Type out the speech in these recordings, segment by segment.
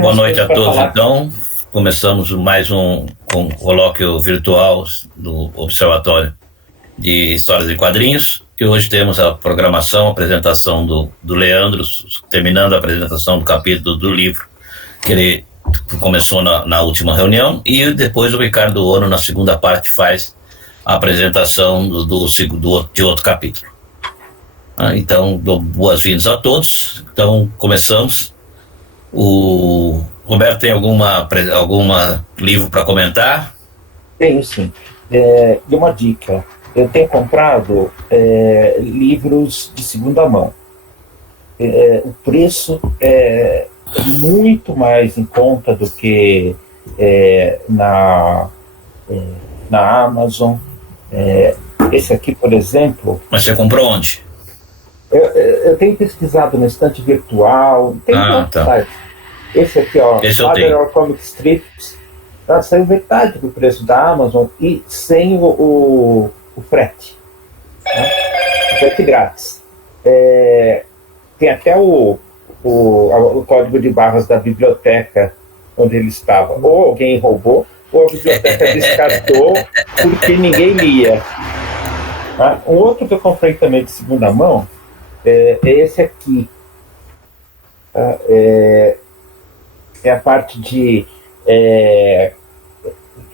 Boa noite a todos, então. Começamos mais um colóquio virtual do Observatório de Histórias e Quadrinhos. E hoje temos a programação, a apresentação do Leandro, terminando a apresentação do capítulo do livro que ele começou na última reunião. E depois o Ricardo Ono, na segunda parte, faz a apresentação de outro capítulo. Então, boas-vindas a todos. Então, começamos. O Roberto tem alguma livro para comentar? Tenho sim. E uma dica: eu tenho comprado livros de segunda mão. O preço é muito mais em conta do que na Amazon. Esse aqui, por exemplo. Mas você comprou onde? Eu tenho pesquisado no estante virtual. Tem tá. Esse aqui, ó, Father Comic Strips, saiu metade do preço da Amazon e sem o frete. Né? O frete grátis. Tem até o código de barras da biblioteca onde ele estava. Ou alguém roubou, ou a biblioteca descartou porque ninguém lia. Um outro que eu comprei também de segunda mão é esse aqui. É a parte de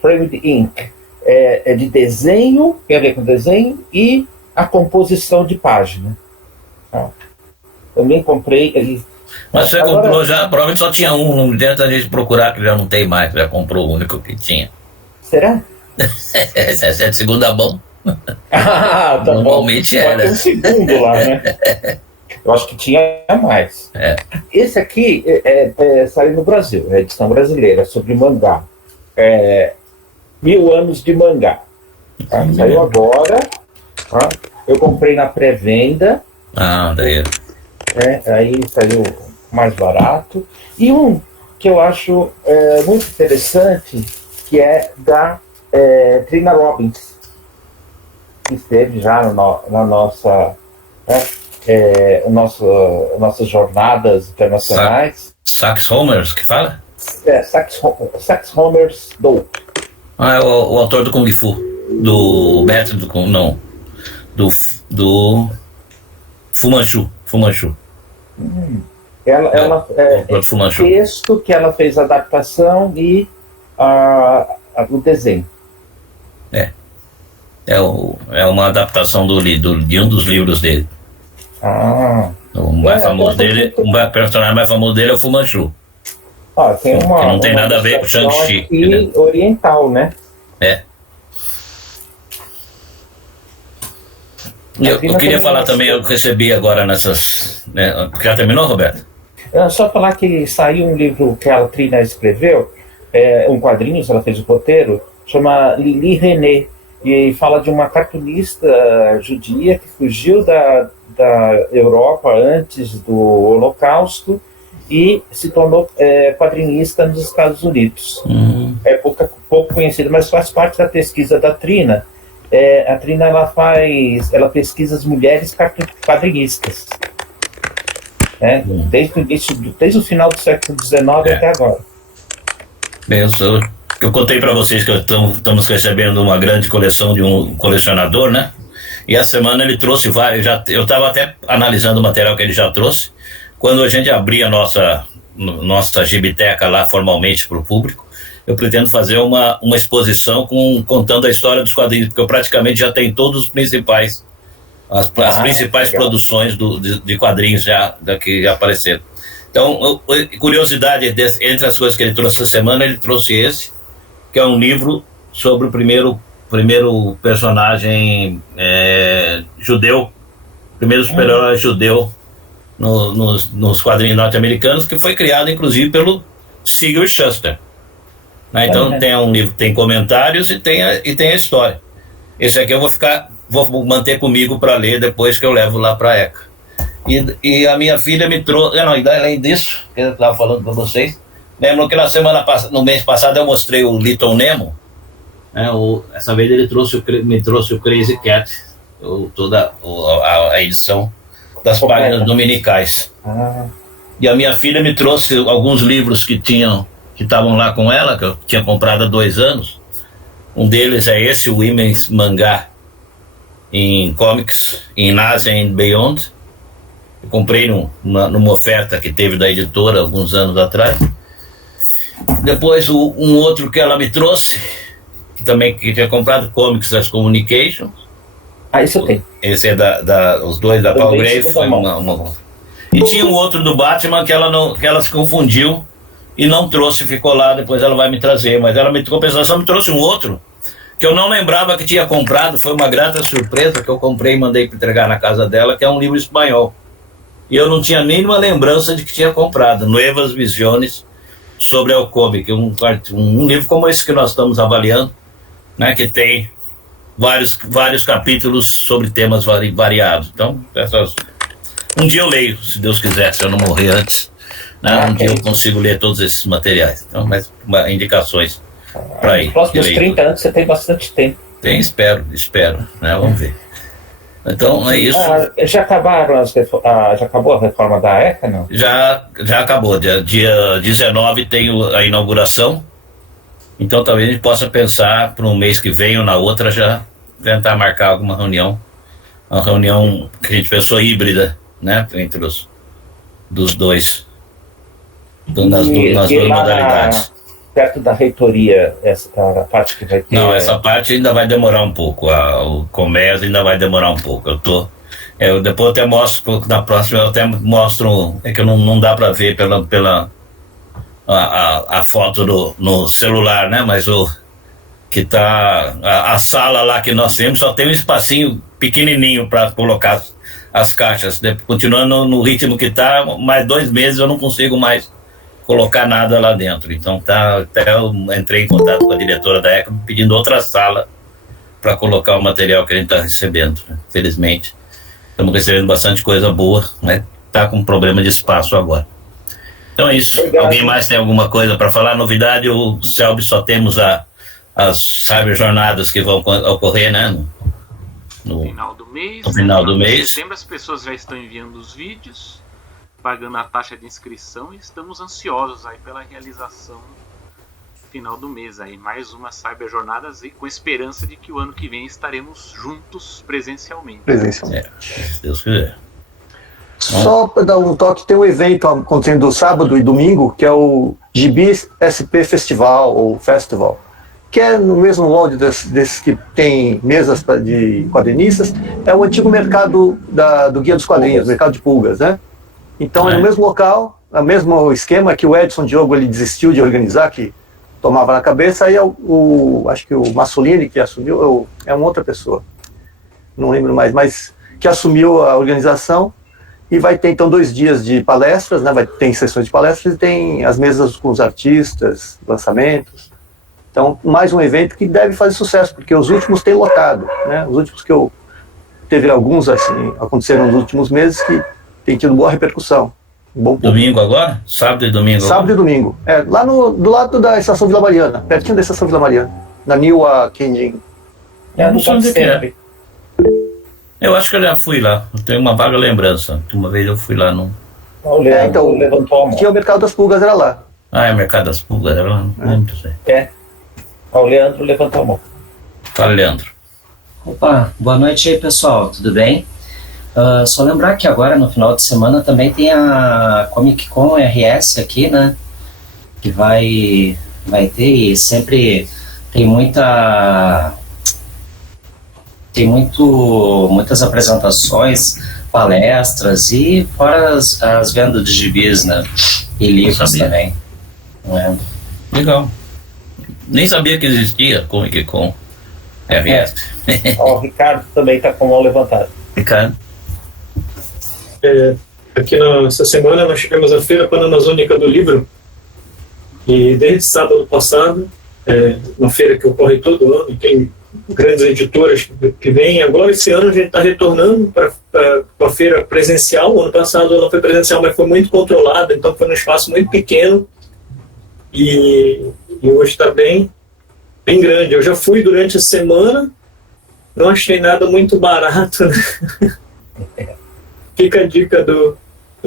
Framed Ink. É de desenho, tem a ver com desenho, e a composição de página. Também comprei ele. Mas você comprou já, provavelmente só tinha um, não adianta a gente procurar, que já não tem mais, já comprou o único que tinha. Será? Essa é de segunda mão. Tá normalmente bom. era. Tem um segundo lá, né? Eu acho que tinha mais. Esse aqui saiu no Brasil, é edição brasileira, sobre mangá. 1000 anos de mangá. Saiu agora. Eu comprei na pré-venda. Daí. Aí saiu mais barato. E um que eu acho muito interessante, que é da Trina Robbins, que esteve já na nossa... nossas jornadas internacionais. Sax Homers, que fala? Sax Homers Dope. É o autor do Kung Fu. Do método Kung... Não. Do Fu Manchu. Ela o texto que ela fez a adaptação e o desenho. É uma adaptação de um dos livros dele. O mais famoso dele, o personagem mais famoso dele é o Fu Manchu. Que não tem nada a ver com o Shang-Chi. E né? Oriental, né? Eu queria falar também, eu recebi agora nessas... Né? Já terminou, Roberto? Só falar que saiu um livro que a Trina escreveu, um quadrinho, ela fez o roteiro, chama Lili René, e fala de uma cartunista judia que fugiu da Europa antes do Holocausto e se tornou quadrinista nos Estados Unidos. É pouco conhecida, mas faz parte da pesquisa da Trina. A Trina ela pesquisa as mulheres quadrinistas, desde o final do século XIX até agora. Eu contei para vocês que estamos recebendo uma grande coleção de um colecionador, né? E a semana ele trouxe vários. Eu estava até analisando o material que ele já trouxe. Quando a gente abrir a nossa gibiteca lá formalmente para o público, eu pretendo fazer uma exposição contando a história dos quadrinhos, porque eu praticamente já tenho todos os principais, as principais legal. Produções de quadrinhos que já apareceram. Então, curiosidade, entre as coisas que ele trouxe essa semana, ele trouxe esse, que é um livro sobre o primeiro personagem judeu, primeiro super-herói judeu nos quadrinhos norte-americanos, que foi criado inclusive pelo Siegel Shuster. Então tem um livro, tem comentários e tem a história. Esse aqui eu vou manter comigo para ler depois que eu levo lá para a ECA. E a minha filha me trouxe. Não, além disso, que eu estava falando para vocês, lembro que no mês passado eu mostrei o Little Nemo. Né, essa vez ele me trouxe o Crazy Cat, toda a edição das páginas dominicais. E a minha filha me trouxe alguns livros que estavam lá com ela, que eu tinha comprado há 2 anos. Um deles é esse, o Women's Mangá em Comics in Asia and Beyond. Eu comprei numa oferta que teve da editora alguns anos atrás. Depois um outro que ela me trouxe, que tinha comprado, Comics as Communications. Isso eu tenho. Esse é os dois da Palgrave. Foi E tinha um outro do Batman que ela se confundiu e não trouxe, ficou lá, depois ela vai me trazer. Mas ela me compensação me trouxe um outro que eu não lembrava que tinha comprado. Foi uma grata surpresa que eu comprei e mandei para entregar na casa dela, que é um livro espanhol. E eu não tinha nenhuma lembrança de que tinha comprado. Nuevas Visiones sobre o Comic, um livro como esse que nós estamos avaliando, né, que tem vários capítulos sobre temas variados. Então, um dia eu leio, se Deus quiser, se eu não morrer antes, né, dia eu consigo ler todos esses materiais. Então, mas indicações para ir. Nos próximos 30 anos você tem bastante tempo. Tem, espero, né, vamos ver. Então é isso. Já acabou a reforma da ECA, não? Já acabou. Dia 19 tem a inauguração. Então talvez a gente possa pensar para um mês que vem ou na outra já tentar marcar alguma reunião. Uma reunião que a gente pensou híbrida, né? Entre dos dois. Nas duas modalidades. Perto da reitoria, a parte que vai ter... Não, essa parte ainda vai demorar um pouco. O comércio ainda vai demorar um pouco. Depois eu até mostro, na próxima eu até mostro, é que não dá para ver pela a foto no celular, né? Mas que tá a sala lá que nós temos só tem um espacinho pequenininho para colocar as caixas. Continuando no ritmo que tá, mais 2 meses eu não consigo mais colocar nada lá dentro. Então até eu entrei em contato com a diretora da ECA pedindo outra sala para colocar o material que a gente está recebendo, né? Felizmente estamos recebendo bastante coisa boa, né? Tá com problema de espaço agora. Então é isso. Alguém mais tem alguma coisa para falar? Novidade, o Selby, só temos as cyberjornadas que vão ocorrer, né? No final do mês. No final do mês. Em setembro as pessoas já estão enviando os vídeos, pagando a taxa de inscrição, e estamos ansiosos aí pela realização final do mês aí, mais uma cyberjornadas, e com esperança de que o ano que vem estaremos juntos presencialmente. Se Deus quiser. Só para dar um toque, tem um evento acontecendo sábado e domingo, que é o Gibi SP Festival, ou Festival, que é no mesmo molde desses que tem mesas de quadrinistas. É o antigo mercado do Guia dos Quadrinhos, mercado de pulgas, né? Então é no mesmo local, o mesmo esquema que o Edson Diogo ele desistiu de organizar, que tomava na cabeça. Aí acho que o Massolini que assumiu, é uma outra pessoa, não lembro mais, mas que assumiu a organização. E vai ter então 2 dias de palestras, né? Tem sessões de palestras e tem as mesas com os artistas, lançamentos. Então, mais um evento que deve fazer sucesso, porque os últimos têm lotado, né? Os últimos teve alguns assim, aconteceram nos últimos meses que tem tido boa repercussão. Domingo agora? Sábado e domingo? Sábado e domingo. Lá do lado da Estação Vila Mariana, pertinho da Estação Vila Mariana, na Niwa Kenjin. Não sei onde é. Eu acho que eu já fui lá, eu tenho uma vaga lembrança. Uma vez eu fui lá no... Então, levantou a mão. Tinha o Mercado das Pulgas, era lá. É o Mercado das Pulgas, era lá, não lembro disso aí. O Leandro levantou a mão. Fala, Leandro. Opa, boa noite aí, pessoal, tudo bem? Só lembrar que agora, no final de semana, também tem a Comic Con RS aqui, né? Que vai ter, e sempre tem muitas apresentações, palestras, e fora as vendas de gibis, né? E livros também. Legal. Nem sabia que existia Comic Con RS. O Ricardo também está com a mão levantada. Ricardo? Aqui nessa semana nós tivemos a Feira Panamazônica do Livro, e desde sábado passado, uma feira que ocorre todo ano e tem grandes editoras que vêm. Agora, esse ano, a gente está retornando para a feira presencial. O ano passado ela foi presencial, mas foi muito controlada, então foi num espaço muito pequeno. E hoje está bem grande. Eu já fui durante a semana, não achei nada muito barato, né? Fica a dica do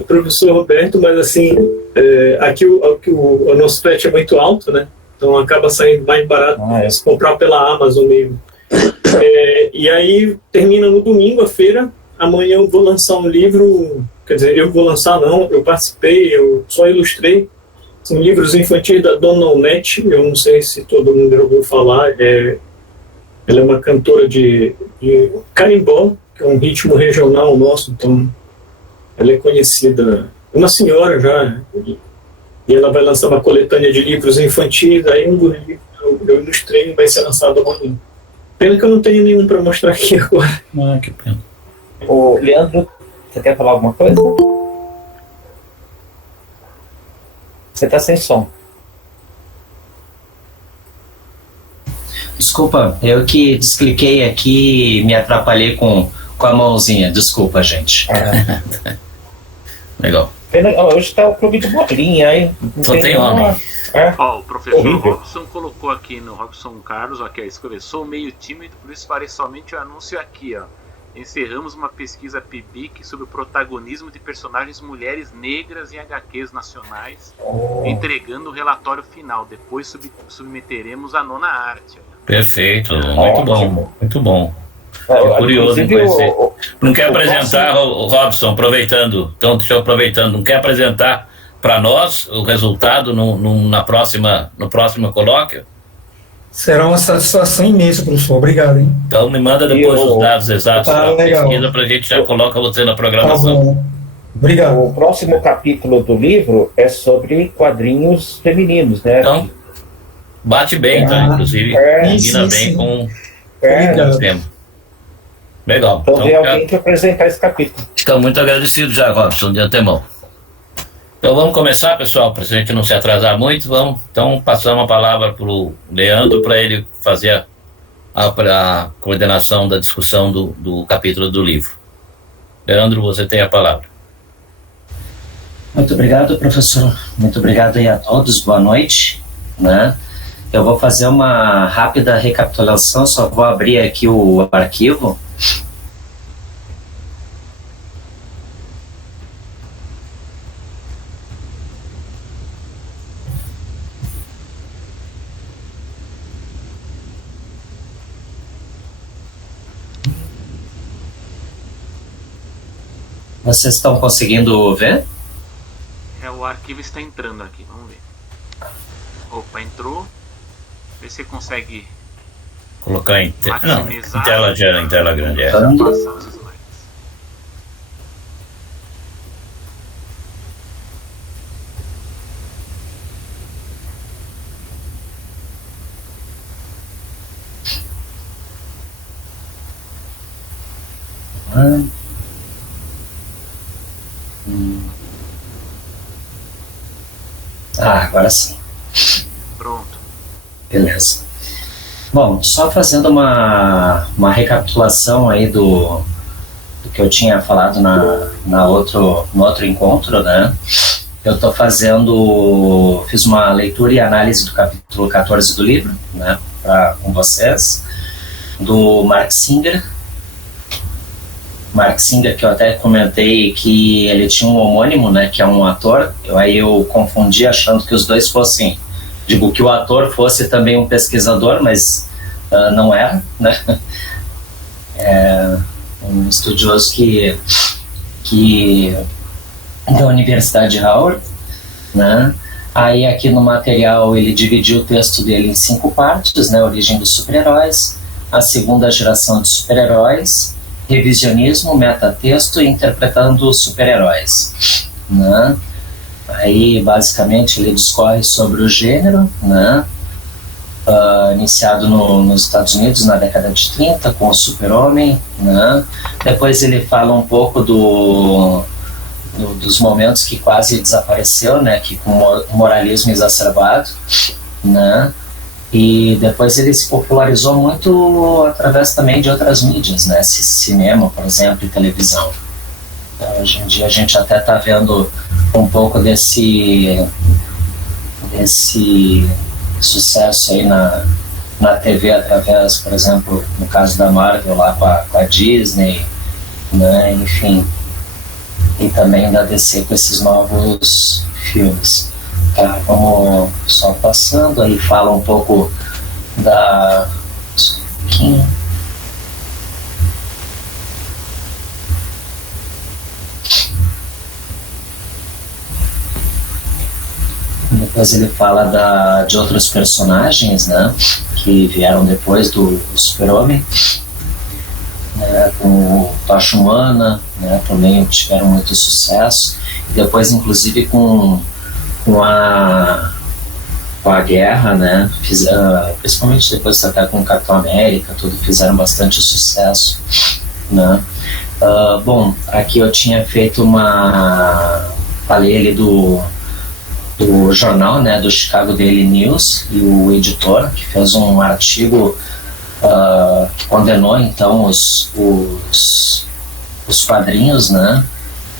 professor Roberto, mas assim, aqui o nosso frete é muito alto, né? Então acaba saindo mais barato se comprar pela Amazon mesmo. E aí termina no domingo a feira. Amanhã eu vou lançar um livro, quer dizer, eu vou lançar não, eu participei, eu só ilustrei. São livros infantis da Dona Onete, eu não sei se todo mundo já ouviu falar. Ela é uma cantora de carimbó, que é um ritmo regional nosso, então ela é conhecida, uma senhora já, e ela vai lançar uma coletânea de livros infantis. Aí um dos livros eu ilustrei, vai ser lançado amanhã. Pena que eu não tenho nenhum para mostrar aqui agora. Que pena. Ô, Leandro, você quer falar alguma coisa? Você está sem som. Desculpa, eu que descliquei aqui e me atrapalhei com a mãozinha. Desculpa, gente. Legal. Hoje está o clube de bolinha, hein? Só tem homem. O professor Horrível. Robson colocou aqui no Robson Carlos, aqui, escreveu: sou meio tímido, por isso farei somente o anúncio aqui, ó. Encerramos uma pesquisa PIBIC sobre o protagonismo de personagens mulheres negras em HQs nacionais, entregando o relatório final. Depois submeteremos a nona arte. Perfeito, muito Ótimo. bom, muito bom. Fiquei curioso em conhecer. Não quer apresentar, o Robson, aproveitando, então deixa eu aproveitando, não quer apresentar para nós o resultado no próximo colóquio? Será uma satisfação imensa, professor. Obrigado, hein? Então me manda depois os dados exatos da legal. pesquisa para a gente já coloca você na Tá programação. bom. Obrigado. O próximo capítulo do livro é sobre quadrinhos femininos, né? Então, bate bem, tá? Inclusive, combina bem com o tema. Legal. Então tem alguém que apresentar esse capítulo. Estamos muito agradecidos já, Robson, de antemão. Então vamos começar, pessoal, para a gente não se atrasar muito. Então passamos a palavra para o Leandro para ele fazer a coordenação da discussão do capítulo do livro. Leandro, você tem a palavra. Muito obrigado, professor. Muito obrigado aí a todos. Boa noite, né? Eu vou fazer uma rápida recapitulação, só vou abrir aqui o arquivo. Vocês estão conseguindo ver? O arquivo está entrando aqui, vamos ver. Opa, entrou. Vê se você consegue Colocar em maximizar. em tela grande. Passar os slides. Agora sim. Pronto. Beleza. Bom, só fazendo uma recapitulação aí do que eu tinha falado no outro encontro, né? Eu fiz uma leitura e análise do capítulo 14 do livro, né? Com vocês, do Mark Singer, que eu até comentei que ele tinha um homônimo, né, que é um ator. Aí eu confundi achando que os dois fossem, que o ator fosse também um pesquisador, mas não era, né? É um estudioso que da Universidade de Howard, né? Aí aqui no material ele dividiu o texto dele em 5 partes, né? Origem dos super-heróis, a segunda geração de super-heróis, revisionismo, metatexto e interpretando os super-heróis, né? Aí basicamente ele discorre sobre o gênero, né? Iniciado nos Estados Unidos na década de 30 com o Super-Homem, né? Depois ele fala um pouco dos momentos que quase desapareceu, né? Que com o moralismo exacerbado, né? E depois ele se popularizou muito através também de outras mídias, né? Cinema, por exemplo, e televisão. Então, hoje em dia a gente até está vendo um pouco desse sucesso aí na TV através, por exemplo, no caso da Marvel lá com a Disney, né? Enfim, e também da DC com esses novos filmes. Tá, vamos só passando, aí fala um pouco da... Só um pouquinho. Depois ele fala de outros personagens, né, que vieram depois do Super-Homem, né, com o Tocha Humana, né, também tiveram muito sucesso. E depois, inclusive, com a guerra, né, principalmente depois até com o Capitão América, tudo fizeram bastante sucesso, né. Bom, aqui eu tinha feito falei ali do jornal, né, do Chicago Daily News, e o editor que fez um artigo que condenou então os quadrinhos, né,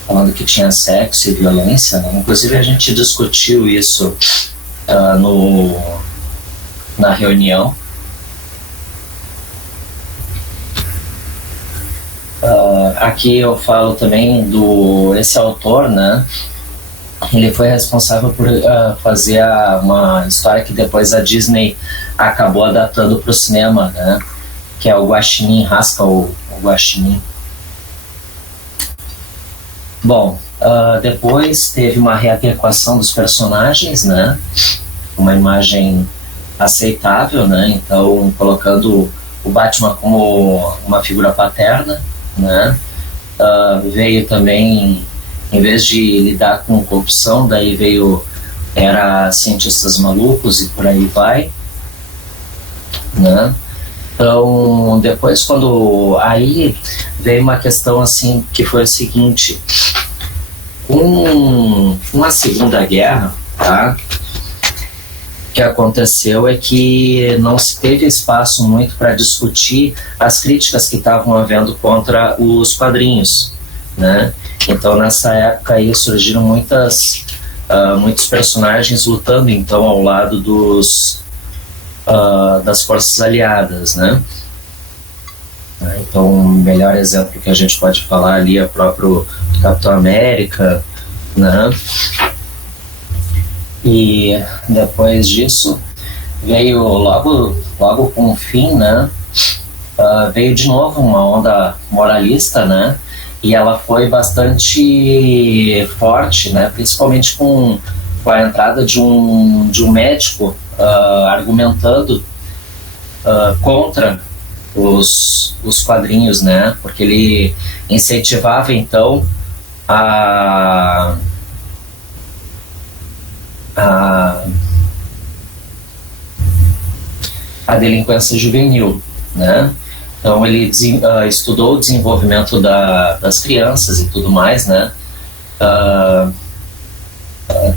falando que tinha sexo e violência, né? Inclusive a gente discutiu isso na reunião. Aqui eu falo também esse autor, né? Ele foi responsável por fazer uma história que depois a Disney acabou adaptando para o cinema, né? Que é o Guaxinim, Haskell, o Guaxinim. Bom, depois teve uma readequação dos personagens, né? Uma imagem aceitável, né? Então, colocando o Batman como uma figura paterna, né? Veio também, em vez de lidar com corrupção, daí era cientistas malucos e por aí vai, né? Então, depois aí veio uma questão assim, que foi o seguinte: com a Segunda Guerra, tá? O que aconteceu é que não se teve espaço muito para discutir as críticas que estavam havendo contra os quadrinhos, né? Então, nessa época aí surgiram muitos personagens lutando então ao lado das forças aliadas, né? Então, o melhor exemplo que a gente pode falar ali é o próprio Capitão América, né? E depois disso veio logo com o fim, né? Veio de novo uma onda moralista, né? E ela foi bastante forte, né? Principalmente com a entrada de um médico argumentando contra os quadrinhos, né? Porque ele incentivava então a delinquência juvenil, né? Então ele estudou o desenvolvimento das crianças e tudo mais, né?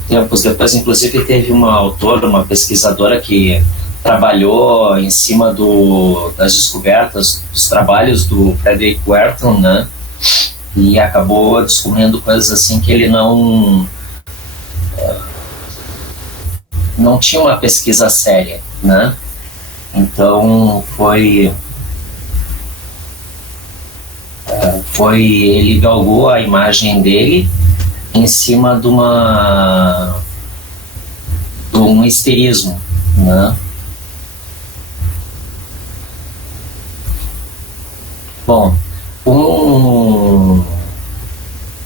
Tempos depois, inclusive, teve uma autora, uma pesquisadora que trabalhou em cima das descobertas, dos trabalhos do Frederick Werthon, né? E acabou descobrindo coisas assim que ele não tinha uma pesquisa séria, né? Então ele galgou a imagem dele em cima de um histerismo, né? Bom, com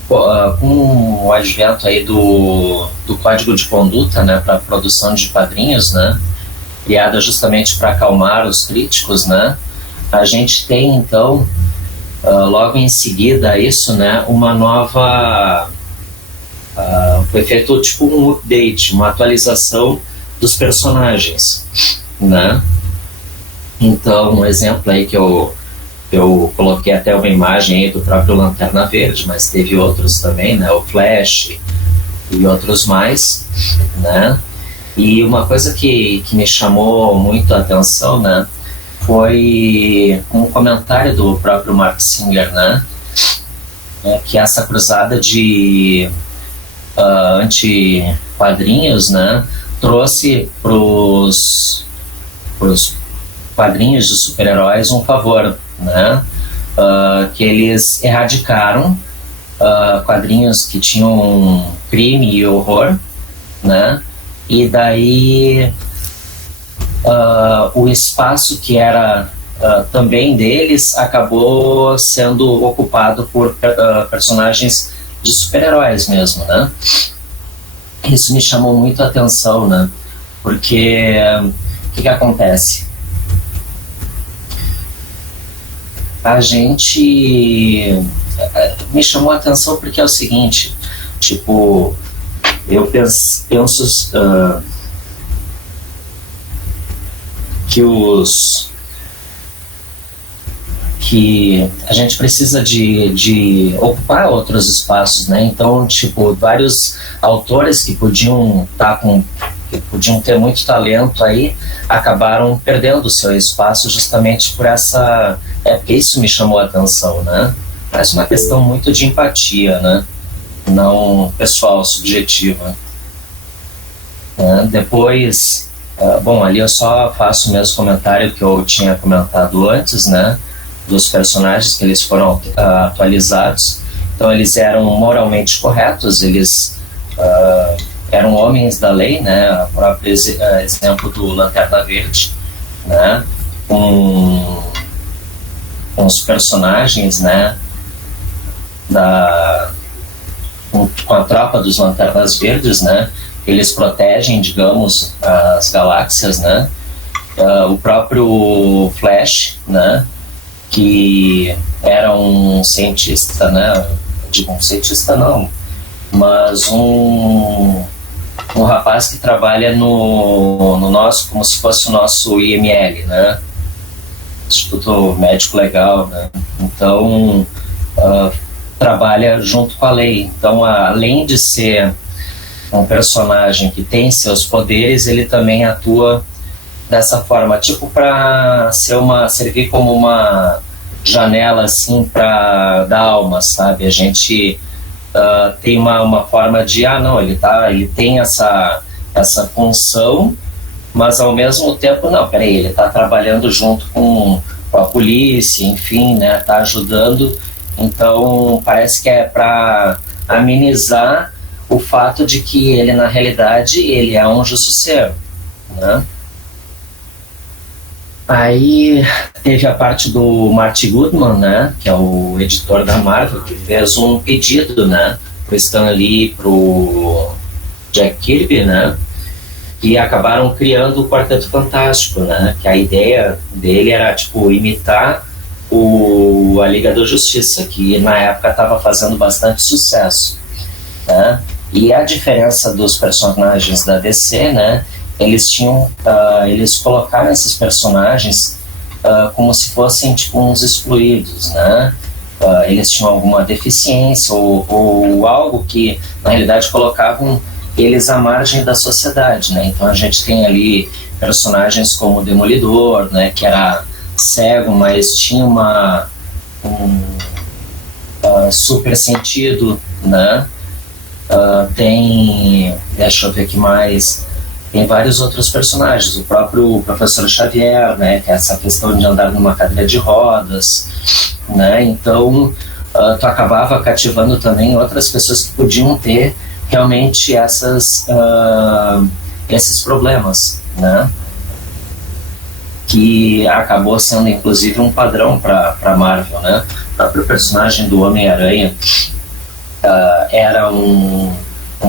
o advento aí do Código de Conduta, né, para a produção de quadrinhos, né, criada justamente para acalmar os críticos, né, a gente tem então logo em seguida a isso, né, uma nova foi feito tipo um update, uma atualização dos personagens, né. Então, um exemplo aí que eu coloquei até uma imagem aí do próprio Lanterna Verde, mas teve outros também, né, o Flash e outros mais, né. E uma coisa que me chamou muito a atenção, né, foi um comentário do próprio Mark Singer, né, que essa cruzada de anti-quadrinhos, né, trouxe para os quadrinhos de super-heróis um favor, né, que eles erradicaram quadrinhos que tinham crime e horror, né, e daí o espaço que era também deles acabou sendo ocupado por personagens de super-heróis mesmo, né? Isso me chamou muito a atenção, né? Porque o que acontece? A gente me chamou a atenção porque é o seguinte, tipo, eu penso que a gente precisa de ocupar outros espaços, né? Então, tipo, vários autores que podiam ter muito talento aí acabaram perdendo o seu espaço justamente por essa... porque isso me chamou a atenção, né? Mas uma questão muito de empatia, né? Não pessoal, subjetiva. Depois, bom, ali eu só faço o mesmo comentário que eu tinha comentado antes, né? Dos personagens, que eles foram atualizados. Então eles eram moralmente corretos, eles eram homens da lei, né? O próprio exemplo do Lanterna Verde, né? Com os personagens, né? Com a tropa dos Lanternas Verdes, né? Eles protegem, digamos, as galáxias, né? O próprio Flash, né? Que era um cientista, né? Digo, um cientista não, mas um rapaz que trabalha no nosso, como se fosse o nosso IML, né? Instituto Médico Legal, né? Então, trabalha junto com a lei. Então, além de ser um personagem que tem seus poderes, ele também atua dessa forma, tipo para servir como uma janela assim para da alma, sabe? A gente tem uma forma de não, ele tem essa função, mas ao mesmo tempo não, peraí, ele está trabalhando junto com a polícia, enfim, né? Tá ajudando. Então parece que é para amenizar o fato de que ele na realidade ele é um justiceiro, né? Aí teve a parte do Marty Goodman, né, que é o editor da Marvel, que fez um pedido, né, pro Stan Lee, pro Jack Kirby, né, e acabaram criando o Quarteto Fantástico, né, que a ideia dele era, tipo, imitar a Liga da Justiça, que na época estava fazendo bastante sucesso, né, e a diferença dos personagens da DC, né, eles colocaram esses personagens como se fossem tipo uns excluídos, né? Eles tinham alguma deficiência ou algo que na realidade colocavam eles à margem da sociedade, né? Então a gente tem ali personagens como o Demolidor, né? Que era cego, mas tinha um super sentido, né? Deixa eu ver aqui mais. Tem vários outros personagens, o próprio Professor Xavier, né, que é essa questão de andar numa cadeira de rodas, né, então tu acabava cativando também outras pessoas que podiam ter realmente esses problemas, né, que acabou sendo inclusive um padrão para Marvel, né, o próprio personagem do Homem-Aranha era um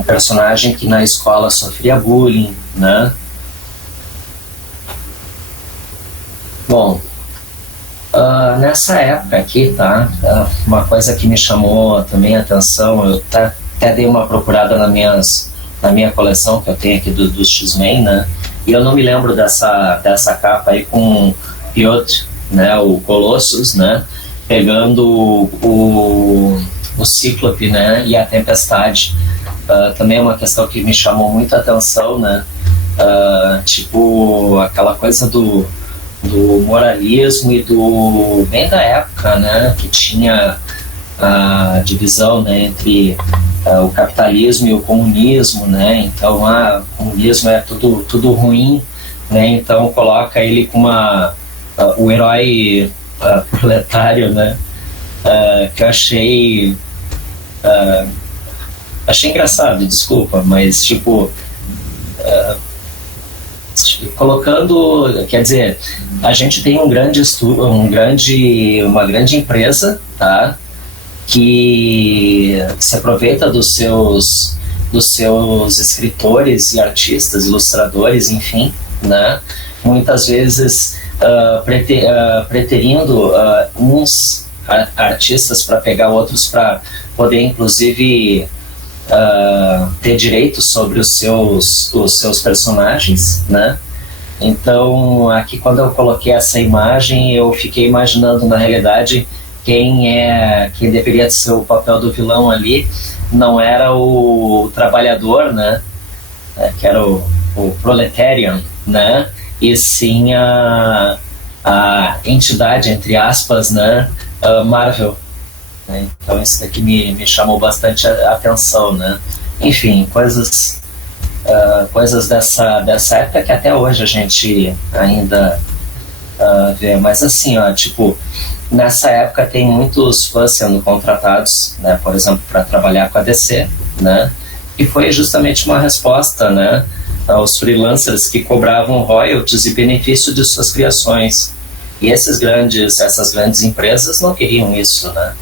personagem que na escola sofria bullying, né? Bom, nessa época aqui, tá? Uma coisa que me chamou também a atenção, eu até dei uma procurada na minha coleção que eu tenho aqui dos X-Men, né? E eu não me lembro dessa capa aí com Piotr, né? O Colossus, né? Pegando o Cíclope, né? E a Tempestade. Também é uma questão que me chamou muita atenção, né? tipo aquela coisa do moralismo e bem da época, né, que tinha a divisão, né, entre o capitalismo e o comunismo, né, então o comunismo é tudo ruim, né, então coloca ele como o herói proletário, né, que eu achei engraçado, desculpa, mas tipo colocando, quer dizer, a gente tem uma grande empresa, tá, que se aproveita dos seus escritores e artistas, ilustradores, enfim, né, muitas vezes preterindo uns artistas para pegar outros para poder, inclusive, ter direitos sobre os seus personagens, né? Então, aqui quando eu coloquei essa imagem, eu fiquei imaginando, na realidade, quem deveria ser o papel do vilão ali não era o trabalhador, né? Que era o proletarian, né? E sim a entidade, entre aspas, né? Marvel. Então isso daqui me chamou bastante a atenção, né? Enfim, coisas dessa época que até hoje a gente ainda vê. Mas assim, tipo, nessa época tem muitos fãs sendo contratados, né? Por exemplo, para trabalhar com a DC, né? E foi justamente uma resposta, né, aos freelancers que cobravam royalties e benefício de suas criações. E essas grandes empresas não queriam isso, né?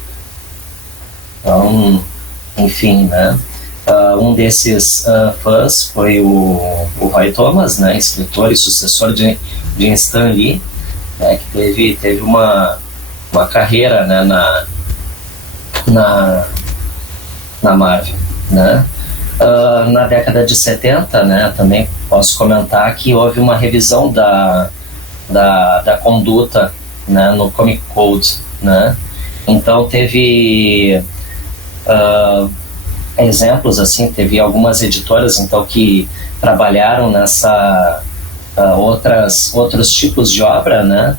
Então, enfim, né? Um desses fãs foi o Roy Thomas, né? Escritor e sucessor de Stan Lee, né? Que teve uma carreira, né? na Marvel, né? Na década de 70, né? Também posso comentar que houve uma revisão da conduta, né? No Comic Code, né? Então teve exemplos, assim, teve algumas editoras então que trabalharam nessa outros tipos de obra, né?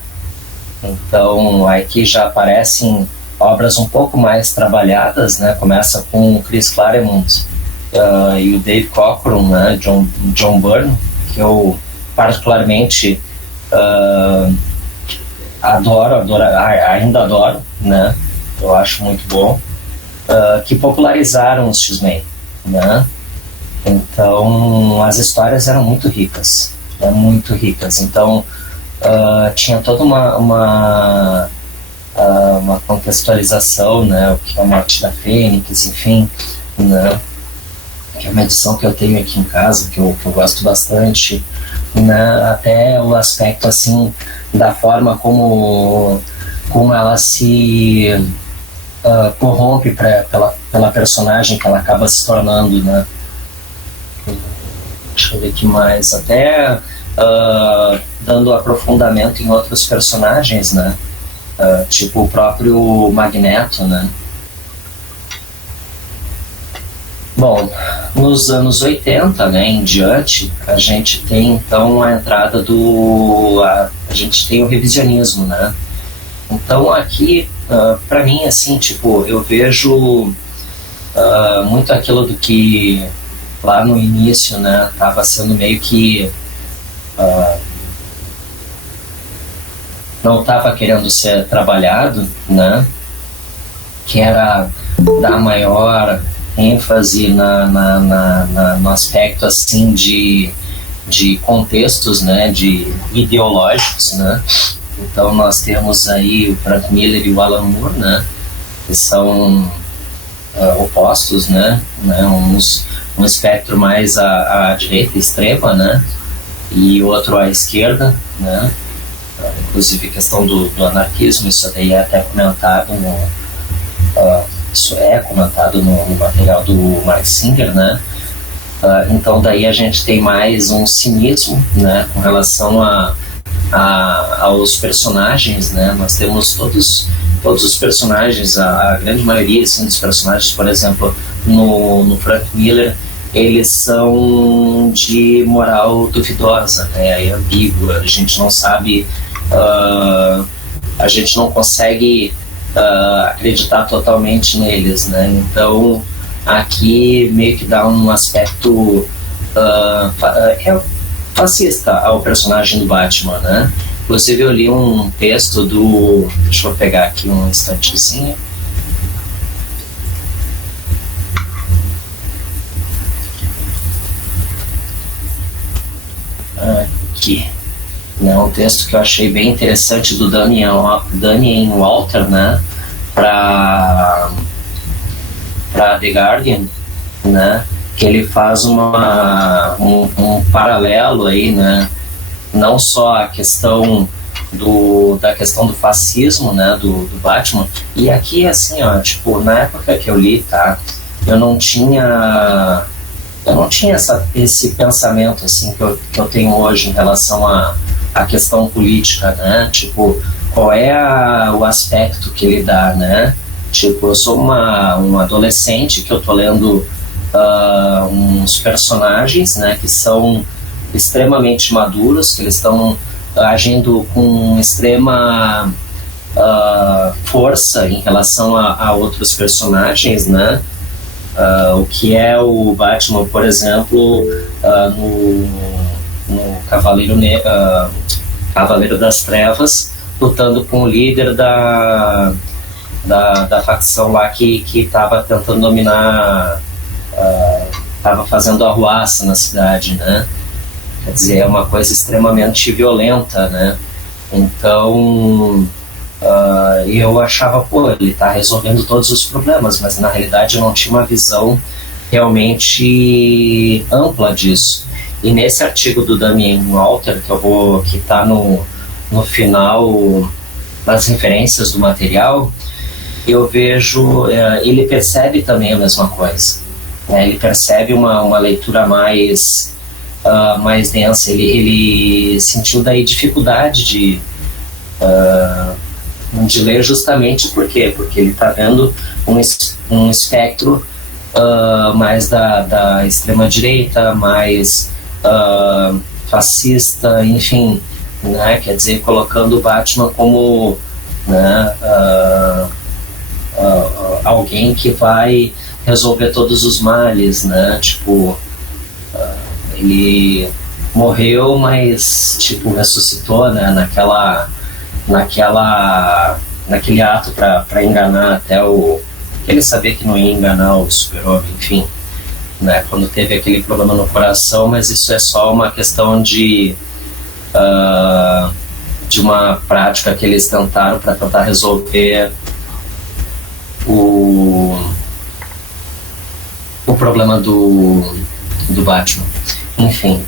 Então aqui já aparecem obras um pouco mais trabalhadas, né? Começa com o Chris Claremont e o Dave Cockrum, né? John Byrne, que eu particularmente ainda adoro, né? Eu acho muito bom. Que popularizaram os X-Men, né? Então as histórias eram muito ricas, então tinha toda uma contextualização, né? O que é a morte da Fênix, enfim, né? Que é uma edição que eu tenho aqui em casa, que eu gosto bastante, né? Até o aspecto, assim, da forma como ela se corrompe pela personagem que ela acaba se tornando, né? Deixa eu ver aqui mais, até dando aprofundamento em outros personagens, né? Tipo o próprio Magneto, né? Bom, nos anos 80, né, em diante, a gente tem então a entrada a gente tem o revisionismo, né? Então aqui, para mim, assim, tipo, eu vejo muito aquilo do que lá no início, né, estava sendo meio que não estava querendo ser trabalhado, né, que era dar maior ênfase no aspecto, assim, de contextos, né, de ideológicos, né. Então nós temos aí o Frank Miller e o Alan Moore, né, que são opostos, né, um espectro mais à direita extrema, né, e outro à esquerda, né, inclusive a questão do anarquismo, isso daí é até comentado no material do Mark Singer, né. Então daí a gente tem mais um cinismo, né, com relação aos personagens, né. Nós temos todos os personagens, a grande maioria, assim, dos personagens, por exemplo, no Frank Miller, eles são de moral duvidosa, né? É ambígua, a gente não sabe, a gente não consegue acreditar totalmente neles, né? Então aqui meio que dá um aspecto fascista ao personagem do Batman, né? Inclusive eu li um texto do... Deixa eu pegar aqui um instantezinho. Aqui. Um texto que eu achei bem interessante do Damien Walter, né? Para The Guardian, né? Que ele faz um paralelo aí, né? Não só a questão da questão do fascismo, né, do Batman. E aqui, assim, ó, tipo, na época que eu li, tá, eu não tinha esse pensamento, assim, que eu tenho hoje em relação à questão política, né, tipo, qual é o aspecto que ele dá, né, tipo, eu sou um adolescente que eu tô lendo uns personagens, né, que são extremamente maduros, que eles estão agindo com extrema força em relação a outros personagens, né? O que é o Batman, por exemplo, no Cavaleiro das Trevas, lutando com o líder da facção lá que estava tentando dominar, estava fazendo arruaça na cidade, né? Quer dizer, é uma coisa extremamente violenta, né? Então, eu achava, pô, ele está resolvendo todos os problemas, mas na realidade eu não tinha uma visão realmente ampla disso. E nesse artigo do Damien Walter, que está no final das referências do material, eu vejo, ele percebe também a mesma coisa, né? Ele percebe uma leitura mais densa. Ele sentiu daí dificuldade de ler, justamente porque ele está vendo um espectro mais da extrema direita, mais fascista, enfim, né? Quer dizer, colocando o Batman como, né, alguém que vai resolver todos os males, né? Tipo, ele morreu, mas tipo ressuscitou, né? Naquele ato para enganar até ele sabia que não ia enganar o Super-Homem, enfim, né? Quando teve aquele problema no coração, mas isso é só uma questão de uma prática que eles tentaram para tentar resolver o problema do Batman. Enfim.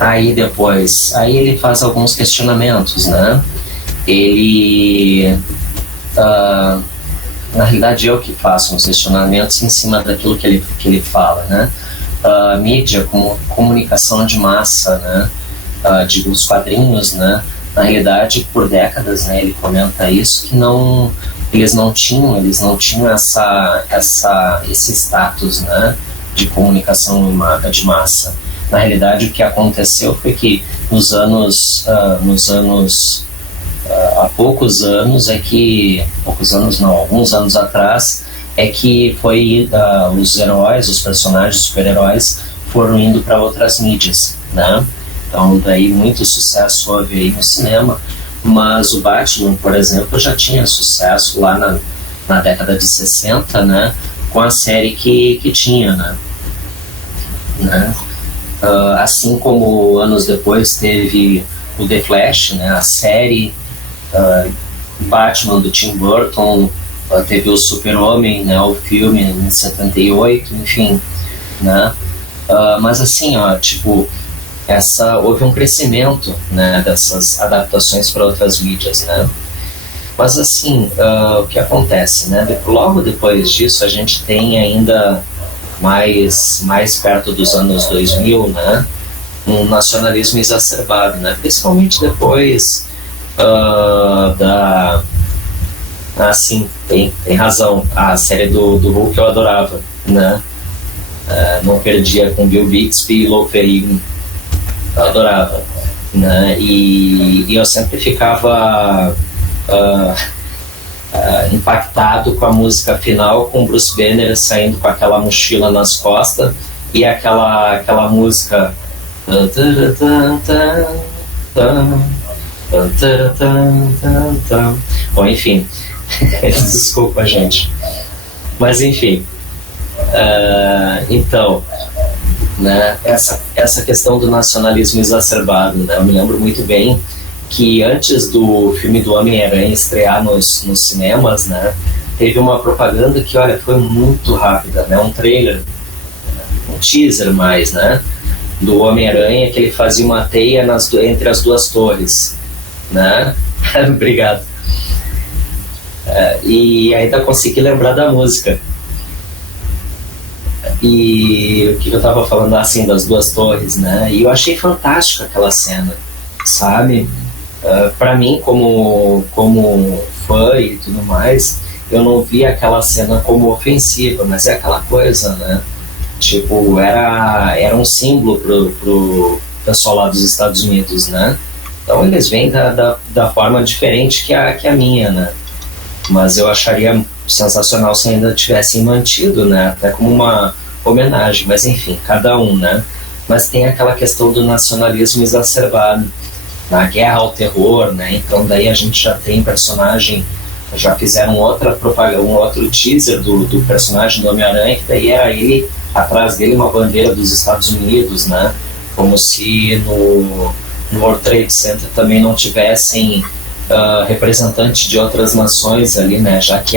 Aí ele faz alguns questionamentos, né? Ele, na realidade, eu que faço uns questionamentos em cima daquilo que ele fala, né? Mídia como comunicação de massa, né? Os quadrinhos, né? Na realidade, por décadas, né? Ele comenta isso, que eles não tinham esse status, né, de comunicação de massa. Na realidade, o que aconteceu foi que há alguns anos atrás, é que foi os personagens, super-heróis, foram indo para outras mídias, né? Então, daí muito sucesso houve aí no cinema. Mas o Batman, por exemplo, já tinha sucesso lá na década de 60, né, com a série que tinha, né? Assim como anos depois teve o The Flash, né, a série, Batman do Tim Burton, teve o Super-Homem, né, o filme em 78, enfim, né? Mas assim, tipo, houve um crescimento, né, dessas adaptações para outras mídias, né? Mas assim, o que acontece, né? Logo depois disso, a gente tem ainda mais perto dos anos 2000, né, um nacionalismo exacerbado, né? Principalmente depois Ah, sim, tem razão. A série do Hulk eu adorava, né? Não perdia com Bill Bixby e Lou Ferrigno. Eu adorava, né? E eu sempre ficava impactado com a música final, com Bruce Banner saindo com aquela mochila nas costas e aquela música. Bom, enfim, desculpa, gente, mas enfim, então, né, essa questão do nacionalismo exacerbado, né, eu me lembro muito bem que antes do filme do Homem-Aranha estrear nos cinemas, né, teve uma propaganda que, olha, foi muito rápida, né, um trailer, um teaser mais, né, do Homem-Aranha, que ele fazia uma teia entre as duas torres, né? Obrigado. E ainda consegui lembrar da música. E o que eu estava falando assim das duas torres, né? E eu achei fantástica aquela cena, sabe? Para mim, como fã e tudo mais, eu não vi aquela cena como ofensiva, mas é aquela coisa, né? Tipo, era um símbolo pro pessoal lá dos Estados Unidos, né? Então eles vêm da forma diferente que a minha, né? Mas eu acharia sensacional se ainda tivessem mantido, né? Até como uma homenagem, mas enfim, cada um, né? Mas tem aquela questão do nacionalismo exacerbado, na guerra ao terror, né? Então daí a gente já tem personagem, já fizeram outra propaganda, um outro teaser do personagem do Homem-Aranha, que daí era ele, atrás dele uma bandeira dos Estados Unidos, né? Como se no World Trade Center também não tivessem representantes de outras nações ali, né? Já que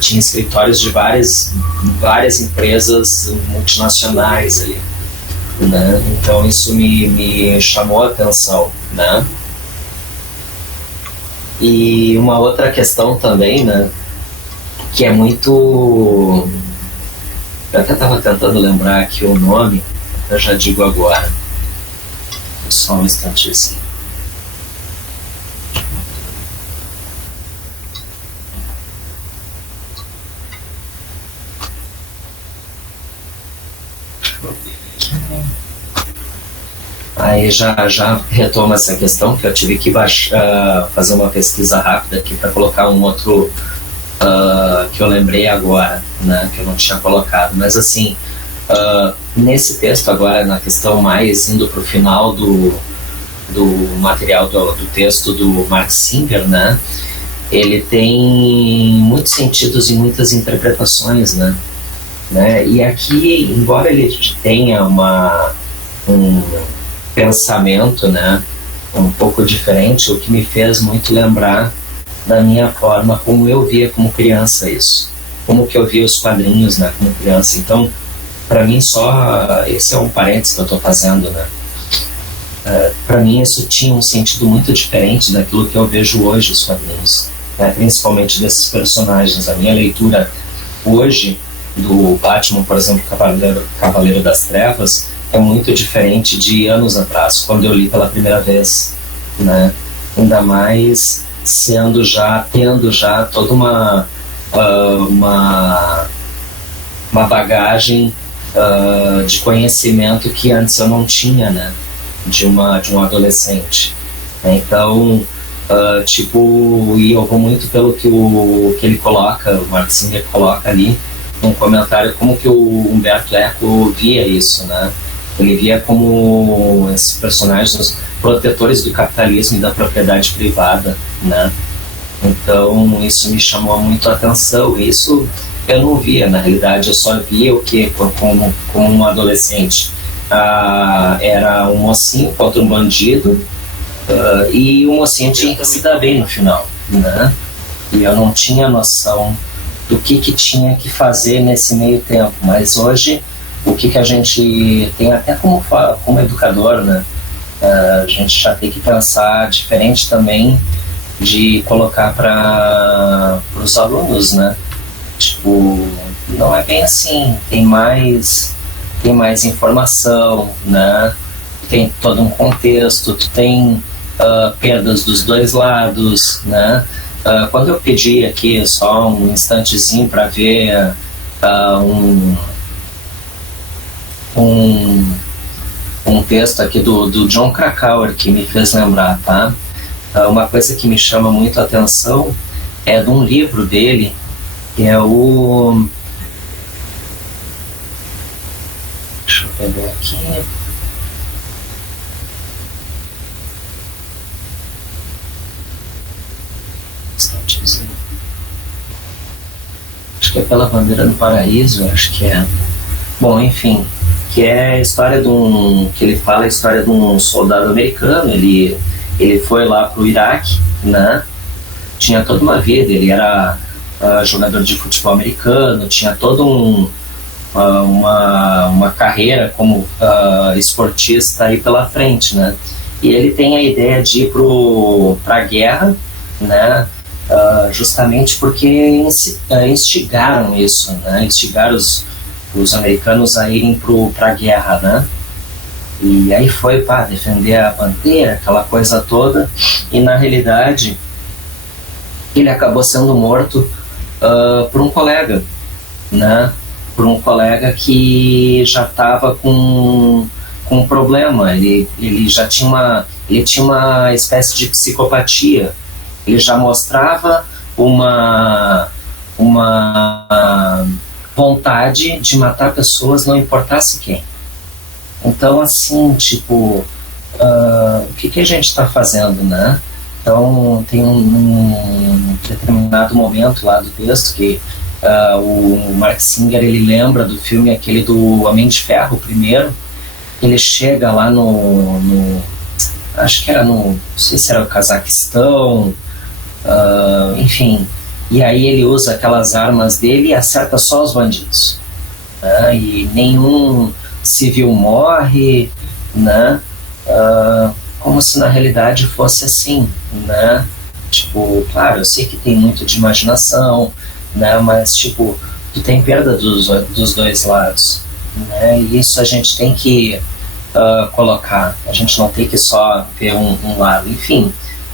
tinha escritórios de várias empresas multinacionais ali, né? Então isso me chamou a atenção, né? E uma outra questão também, né? Que é muito... Eu até estava tentando lembrar aqui o nome, eu já digo agora. Só um instantinho assim. Aí já retoma essa questão que eu tive que fazer uma pesquisa rápida aqui para colocar um outro que eu lembrei agora, né, que eu não tinha colocado. Mas assim, nesse texto agora, na questão mais indo para o final do material do texto do Mark Singer, né, ele tem muitos sentidos e muitas interpretações, né? E aqui, embora ele tenha um pensamento, né, um pouco diferente, o que me fez muito lembrar da minha forma como eu via como criança isso, como que eu via os quadrinhos, né, como criança. Então, para mim, só esse é um parênteses que eu estou fazendo, né? Para mim isso tinha um sentido muito diferente daquilo que eu vejo hoje os quadrinhos, né, principalmente desses personagens. A minha leitura hoje do Batman, por exemplo, Cavaleiro das Trevas, é muito diferente de anos atrás, quando eu li pela primeira vez, né? Ainda mais tendo já toda uma bagagem de conhecimento que antes eu não tinha, né? De um adolescente. Então, e eu vou muito pelo que ele coloca, o Mark Singer coloca ali, um comentário como que o Humberto Eco via isso, né? Ele via como esses personagens protetores do capitalismo e da propriedade privada, né? Então isso me chamou muito a atenção. Isso eu não via, na realidade, eu só via o que como um adolescente. Era um mocinho contra um bandido, e o mocinho tinha que se dar bem no final, né? E eu não tinha noção do que tinha que fazer nesse meio tempo. Mas hoje, o que a gente tem, até como educador, né? A gente já tem que pensar diferente também de colocar para os alunos, né? Tipo, não é bem assim, tem mais informação, né? Tem todo um contexto, tu tem perdas dos dois lados, né? Quando eu pedi aqui só um instantezinho para ver um texto aqui do Jon Krakauer que me fez lembrar, tá? Uma coisa que me chama muito a atenção é de um livro dele, que é o... Deixa eu pegar aqui... Acho que é Pela Bandeira do Paraíso, acho que é. Bom, enfim, que é a história que ele fala a história de um soldado americano. Ele foi lá pro Iraque, né? Tinha toda uma vida, ele era jogador de futebol americano, tinha toda uma carreira como esportista aí pela frente, né? E ele tem a ideia de ir para a guerra, né? Justamente porque instigaram isso, né? Instigaram os americanos a irem para a guerra, né? E aí foi para defender a bandeira, aquela coisa toda, e na realidade ele acabou sendo morto por um colega, né? Por um colega que já estava com um problema. Ele já tinha uma espécie de psicopatia. Ele já mostrava uma vontade de matar pessoas, não importasse quem. Então, assim, tipo, o que a gente está fazendo, né? Então, tem um determinado momento lá do texto que o Mark Singer, ele lembra do filme aquele do Homem de Ferro, primeiro. Ele chega lá acho que era não sei se era o Cazaquistão, enfim, e aí ele usa aquelas armas dele e acerta só os bandidos, né? E nenhum civil morre, né? Como se na realidade fosse assim, né? Tipo, claro, eu sei que tem muito de imaginação, né? Mas tipo, tu tem perda dos dois lados, né? E isso a gente tem que colocar, a gente não tem que só ver um lado, enfim,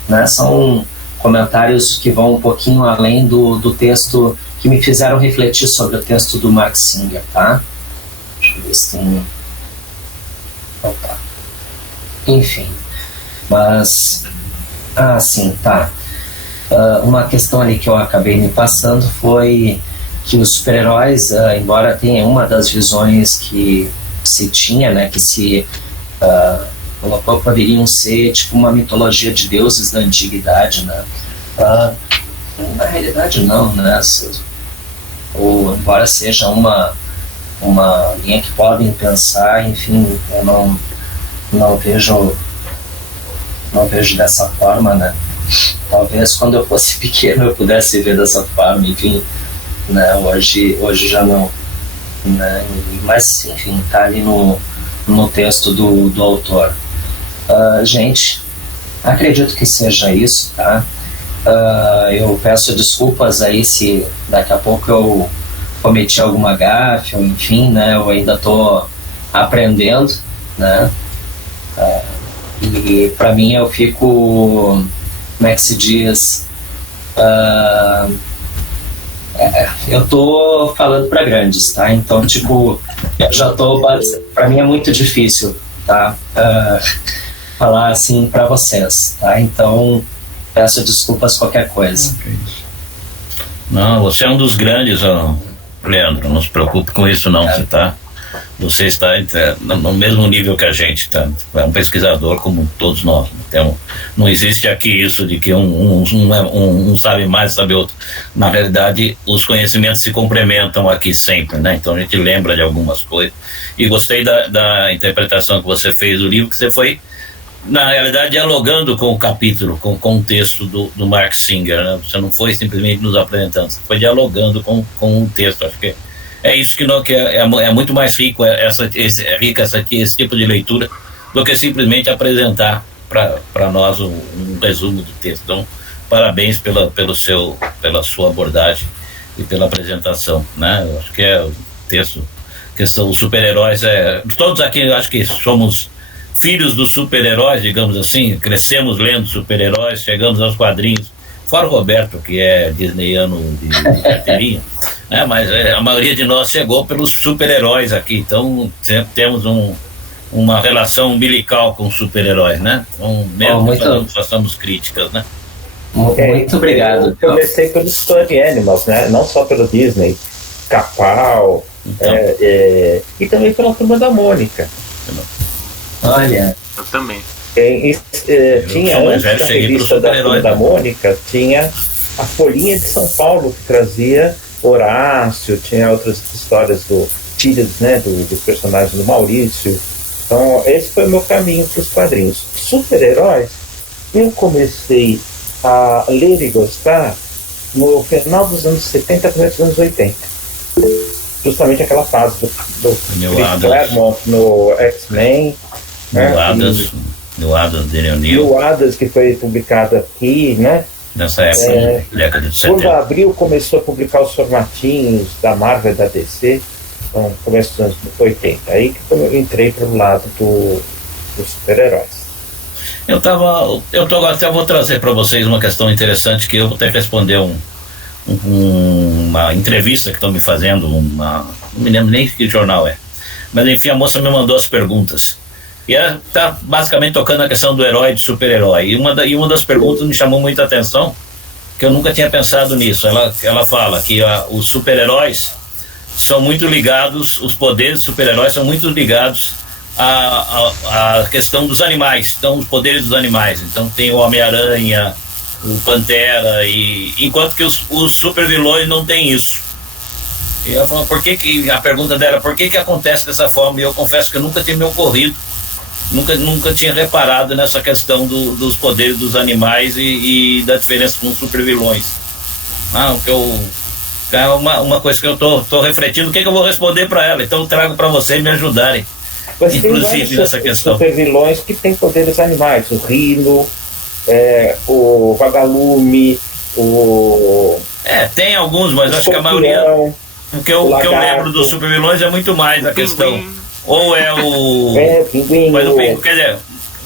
né? São comentários que vão um pouquinho além do texto, que me fizeram refletir sobre o texto do Mark Singer, tá? Deixa eu ver se tem... Opa. Enfim, mas... sim, tá. Uma questão ali que eu acabei me passando foi que os super-heróis, embora tenha uma das visões que se tinha, né, que se colocou, poderiam ser tipo uma mitologia de deuses da antiguidade, né? Na realidade não, né? Ou embora seja uma linha que podem pensar, enfim, eu não vejo dessa forma, né? Talvez quando eu fosse pequeno eu pudesse ver dessa forma, enfim, né? Hoje já não, né? Mas enfim, tá ali no texto do autor. Gente, acredito que seja isso, tá? Eu peço desculpas aí se daqui a pouco eu cometi alguma gafe, ou enfim, né? Eu ainda tô aprendendo, né? E para mim eu fico, como é que se diz, eu tô falando para grandes, tá? Então, tipo, eu já tô, para mim é muito difícil, tá? Falar assim para vocês, tá? Então, peço desculpas qualquer coisa. Okay. Não, você é um dos grandes, Leandro, não se preocupe com isso não, você está no mesmo nível que a gente, tá? É um pesquisador como todos nós. Então, não existe aqui isso de que um sabe mais, sabe outro. Na realidade, os conhecimentos se complementam aqui sempre, né? Então a gente lembra de algumas coisas. E gostei da interpretação que você fez do livro, que você foi, na realidade, dialogando com o capítulo, com o texto do Mark Singer, né? Você não foi simplesmente nos apresentando, você foi dialogando com o texto. Acho que é isso que é muito mais rico, esse tipo de leitura, do que simplesmente apresentar para nós um resumo do texto. Então, parabéns pela sua abordagem e pela apresentação, né? Eu acho que é o texto, questão dos super-heróis, todos aqui eu acho que somos filhos dos super-heróis, digamos assim, crescemos lendo super-heróis, chegamos aos quadrinhos fora o Roberto, que é disneyano de carteirinha, né? Mas a maioria de nós chegou pelos super-heróis aqui, então sempre temos uma relação umbilical com os super-heróis, né? Então, mesmo que façamos críticas, né? Muito obrigado. Eu comecei pelo Story Animals, né? Não só pelo Disney, Capal, então. E também pela Turma da Mônica. Olha, eu também. Tinha antes da revista da Turma da Mônica, tinha a Folhinha de São Paulo, que trazia Horácio, tinha outras histórias do Tírios, né? Dos personagens do Maurício. Então, esse foi o meu caminho para os quadrinhos. Super-heróis, eu comecei a ler e gostar no final dos anos 70, começo dos anos 80. Justamente aquela fase do Chris Claremont no X-Men. New Adams, New Adams, que foi publicado aqui, né? Nessa época, década de 70. Quando a Abril começou a publicar os formatinhos da Marvel e da DC, então, começo dos anos 80, aí que eu entrei para o lado dos super-heróis. Eu até vou trazer para vocês uma questão interessante que eu vou ter que responder uma entrevista que estão me fazendo, não me lembro nem que jornal é, mas enfim, a moça me mandou as perguntas e ela está basicamente tocando a questão do herói e do super-herói, e uma das perguntas me chamou muita atenção, que eu nunca tinha pensado nisso. Ela fala que os super-heróis são muito ligados, os poderes dos super-heróis são muito ligados à questão dos animais, então os poderes dos animais. Então tem o Homem-Aranha, o Pantera, enquanto que os super-vilões não têm isso. E ela falou, a pergunta dela, por que acontece dessa forma? E eu confesso que eu nunca tinha me ocorrido, nunca tinha reparado nessa questão dos poderes dos animais e da diferença com os super-vilões. É uma coisa que eu estou refletindo, o que eu vou responder para ela, então eu trago para vocês me ajudarem, mas inclusive nessa questão. Super vilões que têm poderes animais, o Rino, o Vagalume, tem alguns, mas acho que a maioria, o que eu lembro dos super vilões é muito mais a questão, ou é o Pinguim, mas quer dizer,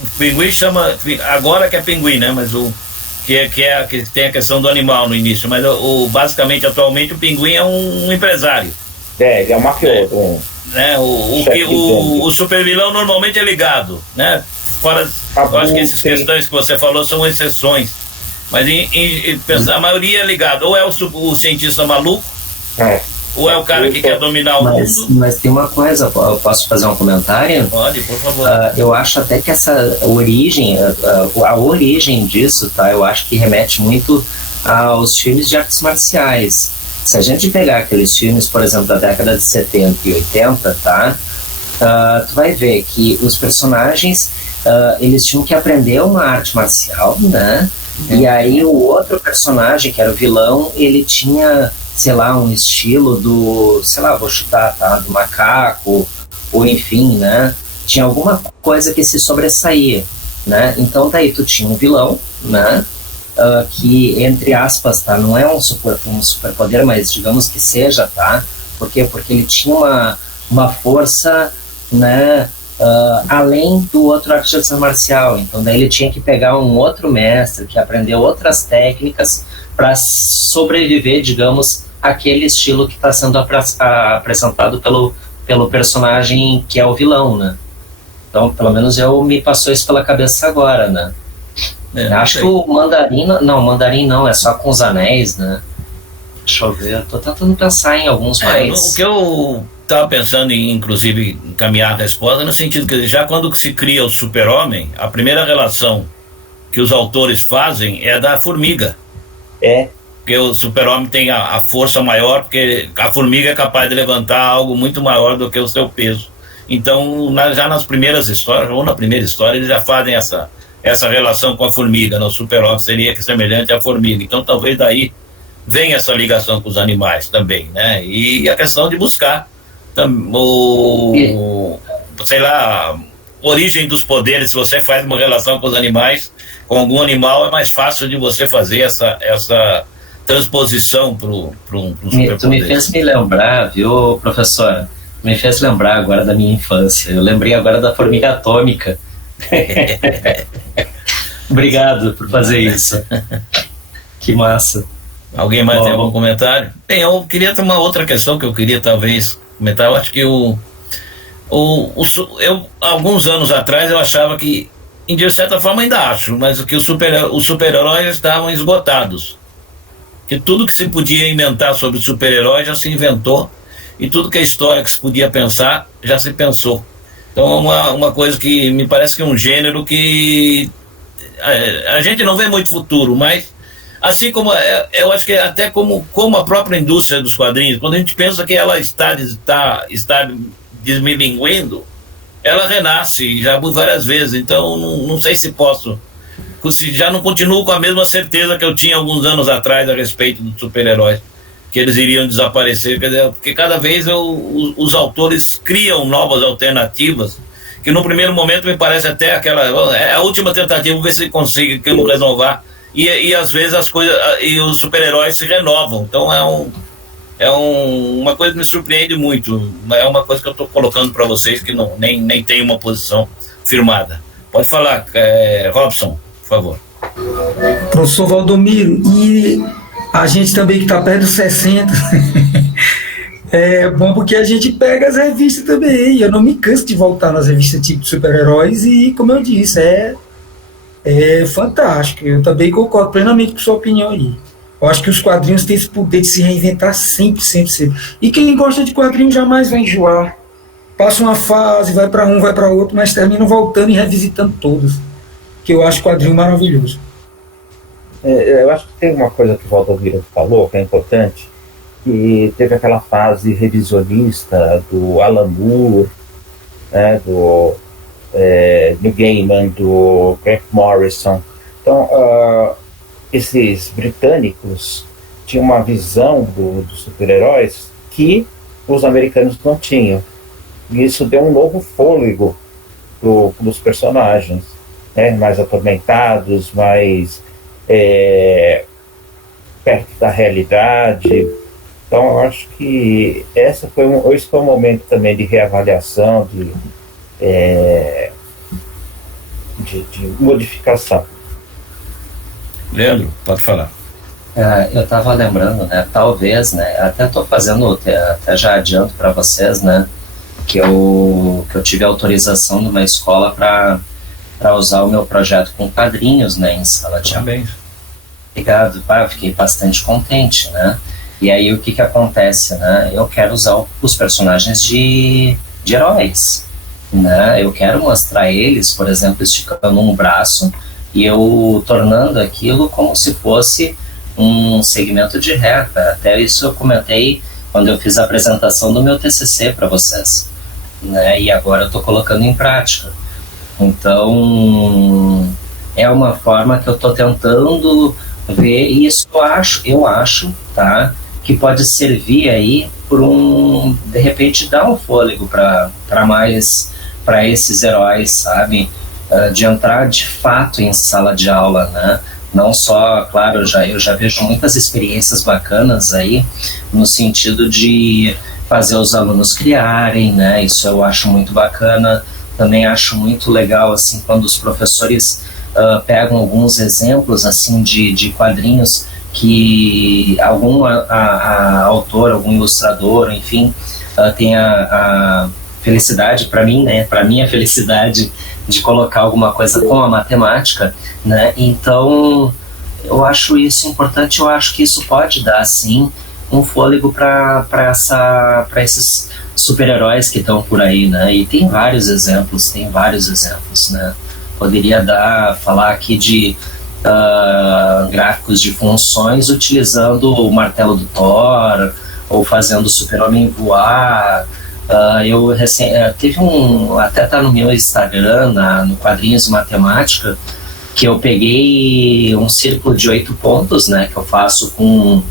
o Pinguim chama, agora que é Pinguim, né, mas que tem a questão do animal no início, mas basicamente, atualmente, o Pinguim é um empresário. Ele é um mafioso. O super vilão normalmente é ligado, né? Fora, eu acho que essas questões que você falou são exceções, mas a maioria é ligado, ou é o cientista maluco, ou é o cara que quer dominar o mundo. Mas tem uma coisa, eu posso fazer um comentário? Pode, por favor. Eu acho até que essa origem, a origem disso, tá? Eu acho que remete muito aos filmes de artes marciais. Se a gente pegar aqueles filmes, por exemplo, da década de 70 e 80, tá? Tu vai ver que os personagens, eles tinham que aprender uma arte marcial, né? E aí o outro personagem, que era o vilão, ele tinha, sei lá, um estilo vou chutar, tá? Do macaco, ou enfim, né? Tinha alguma coisa que se sobressaía, né? Então daí tu tinha um vilão, né? Que, entre aspas, tá? Não é um superpoder, mas digamos que seja, tá? Por quê? Porque ele tinha uma força, né? Além do outro artista marcial. Então daí ele tinha que pegar um outro mestre que aprendeu outras técnicas para sobreviver, digamos, àquele estilo que está sendo apresentado pelo personagem que é o vilão, né? Então, pelo menos me passou isso pela cabeça agora, né? Acho que o Mandarim não, é só com os anéis, né? Deixa eu ver, eu tô tentando pensar em alguns mais. O que eu estava pensando em, inclusive, encaminhar a resposta, no sentido que já quando se cria o super-homem, a primeira relação que os autores fazem é da formiga. Porque o super-homem tem a força maior, porque a formiga é capaz de levantar algo muito maior do que o seu peso. Então, já nas primeiras histórias, ou na primeira história, eles já fazem essa relação com a formiga, né? O super-homem seria semelhante à formiga. Então, talvez daí venha essa ligação com os animais também, né? E a questão de buscar sei lá, origem dos poderes. Se você faz uma relação com os animais, com algum animal, é mais fácil de você fazer essa transposição para um superpoder. Tu me fez me lembrar, viu, professora? Me fez lembrar agora da minha infância. Eu lembrei agora da formiga atômica. Obrigado por fazer isso. Que massa. Alguém mais tem algum comentário? Bem, eu queria ter uma outra questão que eu queria talvez comentar. Eu acho que eu, alguns anos atrás, eu achava que, de certa forma ainda acho, mas que os super-heróis estavam esgotados. Que tudo que se podia inventar sobre super-heróis já se inventou, e tudo que a história que se podia pensar já se pensou. Então uma coisa que me parece que é um gênero que a gente não vê muito futuro, mas assim como eu acho que até como a própria indústria dos quadrinhos, quando a gente pensa que ela está desmilinguindo, ela renasce já várias vezes. Então não sei se já não continuo com a mesma certeza que eu tinha alguns anos atrás a respeito dos super-heróis, que eles iriam desaparecer, porque cada vez os autores criam novas alternativas, que no primeiro momento me parece até a última tentativa, ver se consigo renovar, e às vezes as coisas, e os super-heróis se renovam. Então uma coisa que me surpreende muito, é uma coisa que eu estou colocando para vocês, que nem tem uma posição firmada. Pode falar, Robson, por favor. Professor Valdomiro, e a gente também que está perto dos 60, é bom porque a gente pega as revistas também. Eu não me canso de voltar nas revistas tipo super-heróis e, como eu disse, é fantástico. Eu também concordo plenamente com sua opinião aí. Eu acho que os quadrinhos têm esse poder de se reinventar sempre, sempre, sempre. E quem gosta de quadrinhos jamais vai enjoar. Passa uma fase, vai para um, vai para outro, mas termina voltando e revisitando todos. Que eu acho quadrinho maravilhoso. Eu acho que tem uma coisa que o Valdomiro falou, que é importante, que teve aquela fase revisionista do Alan Moore, né, do Neil Gaiman, do Grant Morrison. Então, esses britânicos tinham uma visão dos super-heróis que os americanos não tinham. E isso deu um novo fôlego dos personagens, né, mais atormentados, mais perto da realidade. Então eu acho que esse foi um momento também de reavaliação, de modificação. Leandro, pode falar. Eu estava lembrando, né, talvez, né, até estou fazendo, até já adianto para vocês, né, que eu tive autorização de uma escola para usar o meu projeto com quadrinhos, né, em sala de aula. Obrigado, eu fiquei bastante contente, né? E aí o que acontece, né? Eu quero usar os personagens de heróis, né? Eu quero mostrar eles, por exemplo, esticando um braço e eu tornando aquilo como se fosse um segmento de reta. Até isso eu comentei quando eu fiz a apresentação do meu TCC para vocês, né? E agora eu estou colocando em prática. Então, é uma forma que eu estou tentando ver, e isso eu acho, tá, que pode servir aí de repente dar um fôlego para esses heróis, sabe, de entrar de fato em sala de aula, né? Não só, claro, eu já vejo muitas experiências bacanas aí, no sentido de fazer os alunos criarem, né? Isso eu acho muito bacana. Também acho muito legal, assim, quando os professores pegam alguns exemplos, assim, de quadrinhos que algum autor, algum ilustrador, enfim, tem a felicidade, para mim, né, para minha felicidade, de colocar alguma coisa com a matemática, né? Então, eu acho isso importante. Eu acho que isso pode dar, sim, um fôlego para esses super-heróis que estão por aí, né? E tem vários exemplos, né? Poderia falar aqui de gráficos de funções utilizando o martelo do Thor, ou fazendo o Super-Homem voar. Teve até tá no meu Instagram, no Quadrinhos de Matemática, que eu peguei um círculo de 8 pontos, né? Que eu faço com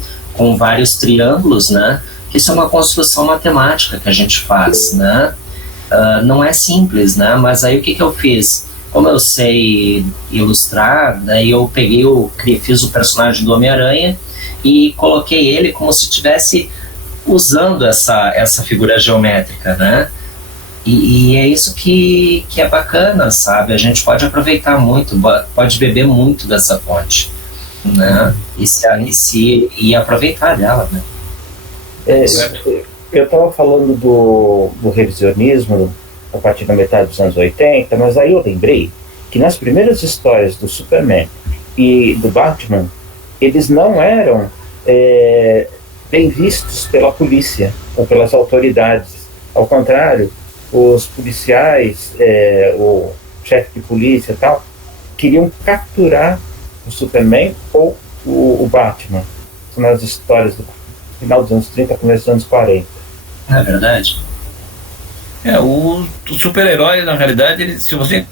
vários triângulos, né? Isso é uma construção matemática que a gente faz, né? Não é simples, né? Mas aí o que eu fiz? Como eu sei ilustrar, daí eu fiz o personagem do Homem-Aranha e coloquei ele como se estivesse usando essa figura geométrica, né? E é isso que é bacana, sabe? A gente pode aproveitar muito, pode beber muito dessa fonte. né? E aproveitar dela, né? Eu estava falando do revisionismo a partir da metade dos anos 80, mas aí eu lembrei que nas primeiras histórias do Superman e do Batman, eles não eram bem vistos pela polícia ou pelas autoridades. Ao contrário, os policiais, o chefe de polícia e tal, queriam capturar o Superman ou o Batman. São as histórias do final dos anos 30, começo dos anos 40. É verdade. O super-herói, na realidade, se você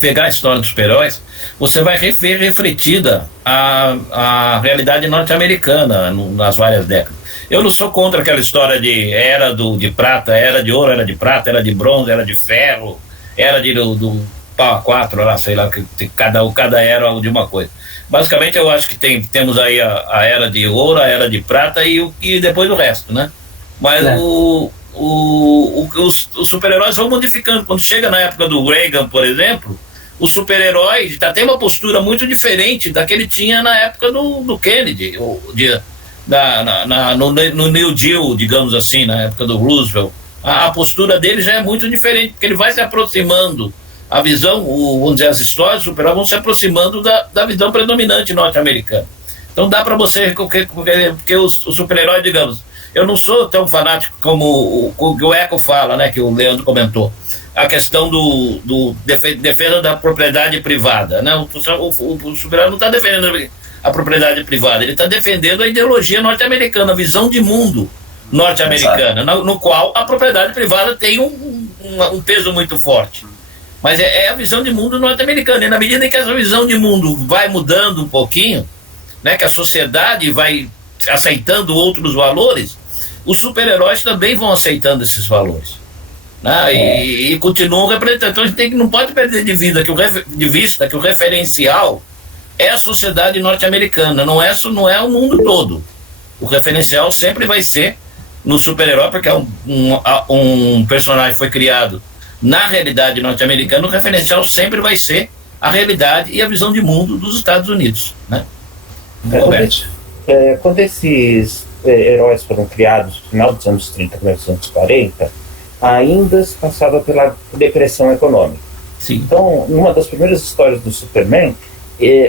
pegar a história dos super-heróis, você vai ver refletida a realidade norte-americana nas várias décadas. Eu não sou contra aquela história de era de prata, era de ouro, era de prata, era de bronze, era de ferro, era do pau a 4, lá, sei lá, que cada era de uma coisa. Basicamente, eu acho que temos aí a era de ouro, a era de prata e depois o resto, né? Mas os super-heróis vão modificando. Quando chega na época do Reagan, por exemplo, o super-herói tem uma postura muito diferente da que ele tinha na época do Kennedy, no New Deal, digamos assim, na época do Roosevelt. A postura dele já é muito diferente, porque ele vai se aproximando. A visão, vamos dizer, as histórias do super-herói vão se aproximando da visão predominante norte-americana. Então dá para você, porque o super-herói, digamos, eu não sou tão fanático como o Eco fala, né, que o Leandro comentou, a questão do defesa da propriedade privada, né? O super-herói não está defendendo a propriedade privada, ele está defendendo a ideologia norte-americana, a visão de mundo norte-americana, no qual a propriedade privada tem um peso muito forte. Mas é a visão de mundo norte-americana, e na medida em que essa visão de mundo vai mudando um pouquinho, né, que a sociedade vai aceitando outros valores, os super-heróis também vão aceitando esses valores, né, e continuam representando. Então a gente não pode perder de vista que o referencial é a sociedade norte-americana, não é o mundo todo. O referencial sempre vai ser no super-herói, porque um personagem foi criado na realidade norte-americana, o referencial sempre vai ser a realidade e a visão de mundo dos Estados Unidos, né? Quando esses heróis foram criados no final dos anos 30, começo dos anos 40, ainda se passava pela depressão econômica. Sim. Então, numa das primeiras histórias do Superman,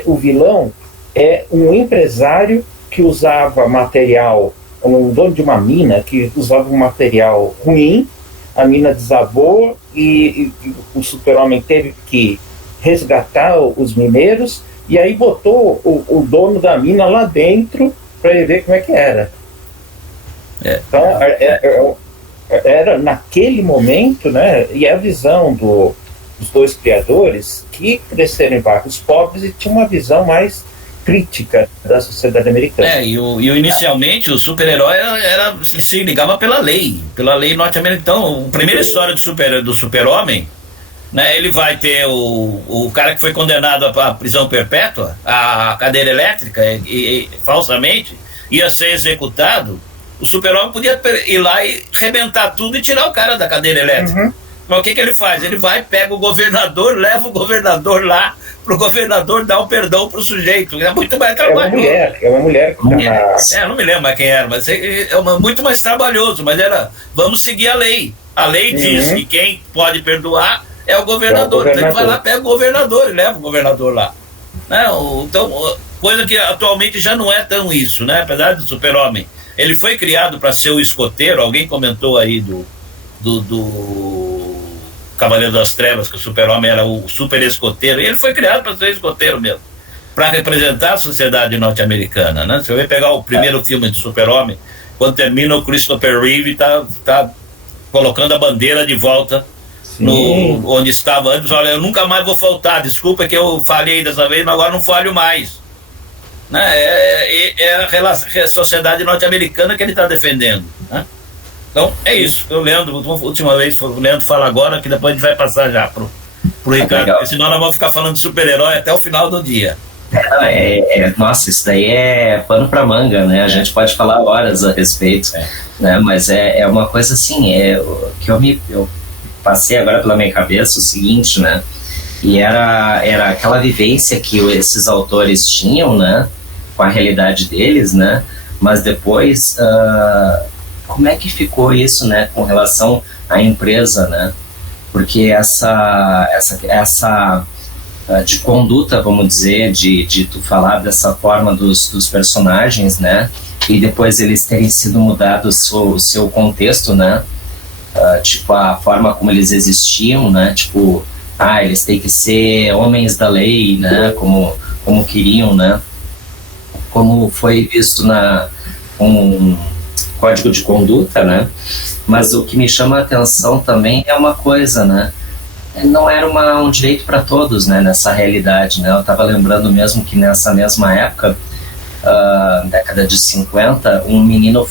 o vilão é um empresário que usava material, um dono de uma mina que usava um material ruim, a mina desabou e o super-homem teve que resgatar os mineiros, e aí botou o dono da mina lá dentro para ele ver como é que era. Então, era naquele momento, né, e a visão dos dois criadores que cresceram em bairros pobres e tinham uma visão mais crítica da sociedade americana. Inicialmente o super-herói se ligava pela lei norte-americana. Então, a primeira história do super-homem, né, ele vai ter o cara que foi condenado à prisão perpétua, à cadeira elétrica, e falsamente ia ser executado. O super-homem podia ir lá e arrebentar tudo e tirar o cara da cadeira elétrica. Uhum. Mas o que ele faz? Ele vai, pega o governador, leva o governador lá, pro governador dar um perdão pro sujeito. É muito mais trabalhoso. É uma mulher que tá não me lembro mais quem era, mas é muito mais trabalhoso. Mas vamos seguir a lei. A lei diz que quem pode perdoar é o governador. Então ele vai lá, pega o governador e leva o governador lá. Então, coisa que atualmente já não é tão isso, né? Apesar do super-homem, ele foi criado para ser o escoteiro. Alguém comentou aí do Cavaleiro das Trevas, que o super-homem era o super escoteiro, e ele foi criado para ser escoteiro mesmo, para representar a sociedade norte-americana, né? Se você vai pegar o primeiro filme do super-homem, quando termina, o Christopher Reeve tá colocando a bandeira de volta onde estava antes. Olha, eu nunca mais vou faltar, desculpa que eu falhei dessa vez, mas agora não falho mais, né? É a sociedade norte-americana que ele está defendendo, né? Então, é isso. Eu Leandro, última vez, o Leandro fala agora, que depois a gente vai passar já pro Ricardo, porque senão nós vamos ficar falando de super-herói até o final do dia. Nossa, isso daí é pano pra manga, né? A gente pode falar horas a respeito, né? Mas é uma coisa assim, que eu passei agora pela minha cabeça o seguinte, né? E era aquela vivência que esses autores tinham, né? com a realidade deles, né? Mas depois, como é que ficou isso, né, com relação à empresa, né? Porque essa de conduta, vamos dizer, de tu falar dessa forma dos personagens, né? E depois eles terem sido mudados o seu contexto, né? Tipo, a forma como eles existiam, né? Tipo, eles têm que ser homens da lei, né? Como queriam, né? Como foi visto um código de conduta, né? Mas o que me chama a atenção também é uma coisa, né? Não era um direito para todos, né? Nessa realidade, né? Eu estava lembrando mesmo que nessa mesma época, década de 50, um menino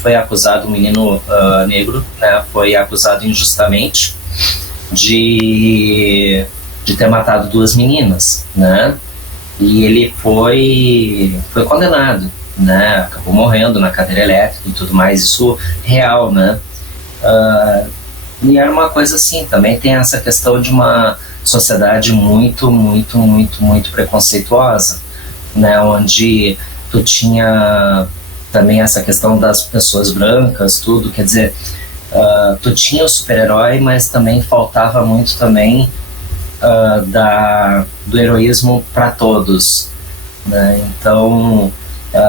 negro, né? Foi acusado injustamente de ter matado 2 meninas, né? E ele foi condenado, né? Acabou morrendo na cadeira elétrica e tudo mais, isso real, né? E era uma coisa assim, também tem essa questão de uma sociedade muito, muito, muito, muito preconceituosa, né? Onde tu tinha também essa questão das pessoas brancas, tudo, quer dizer, tu tinha o super-herói, mas também faltava muito também do heroísmo para todos, né? Então,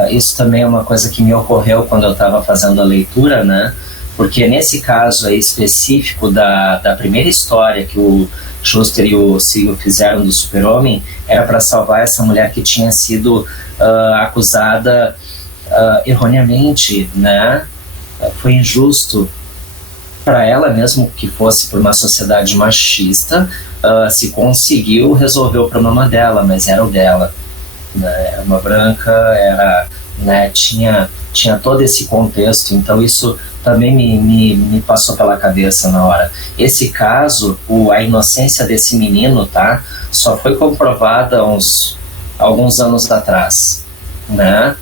isso também é uma coisa que me ocorreu quando eu estava fazendo a leitura, né? Porque nesse caso aí específico da primeira história que o Shuster e o Siegel fizeram do Super-Homem, era para salvar essa mulher que tinha sido acusada erroneamente, né? Foi injusto para ela, mesmo que fosse por uma sociedade machista, se conseguiu resolver o problema dela, mas era o dela, né? Era uma branca, né? Tinha todo esse contexto, então isso também me passou pela cabeça na hora. Esse caso, a inocência desse menino, tá? Só foi comprovada alguns anos atrás, né?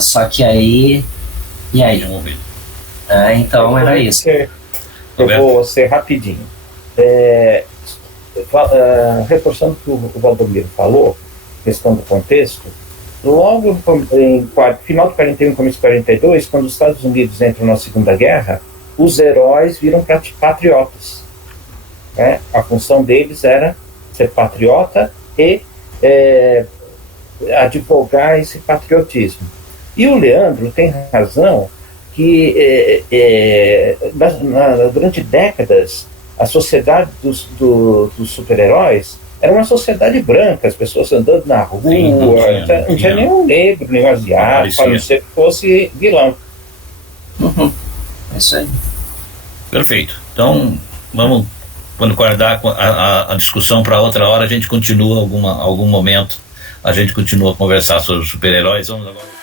Só que aí... E aí? Então era isso. Eu vou ser rapidinho. Reforçando o que o Valdomiro falou, questão do contexto, logo em final de 41, começo de 42, quando os Estados Unidos entram na Segunda Guerra, os heróis viram patriotas, né? A função deles era ser patriota e advogar esse patriotismo. E o Leandro tem razão que durante décadas a sociedade dos super-heróis era uma sociedade branca, as pessoas andando na rua, não tinha nenhum negro, nenhum asiático, a não ser que fosse vilão. É isso aí. Perfeito. Então, vamos, quando guardar a discussão para outra hora, a gente continua algum momento, a gente continua a conversar sobre os super-heróis. Vamos agora.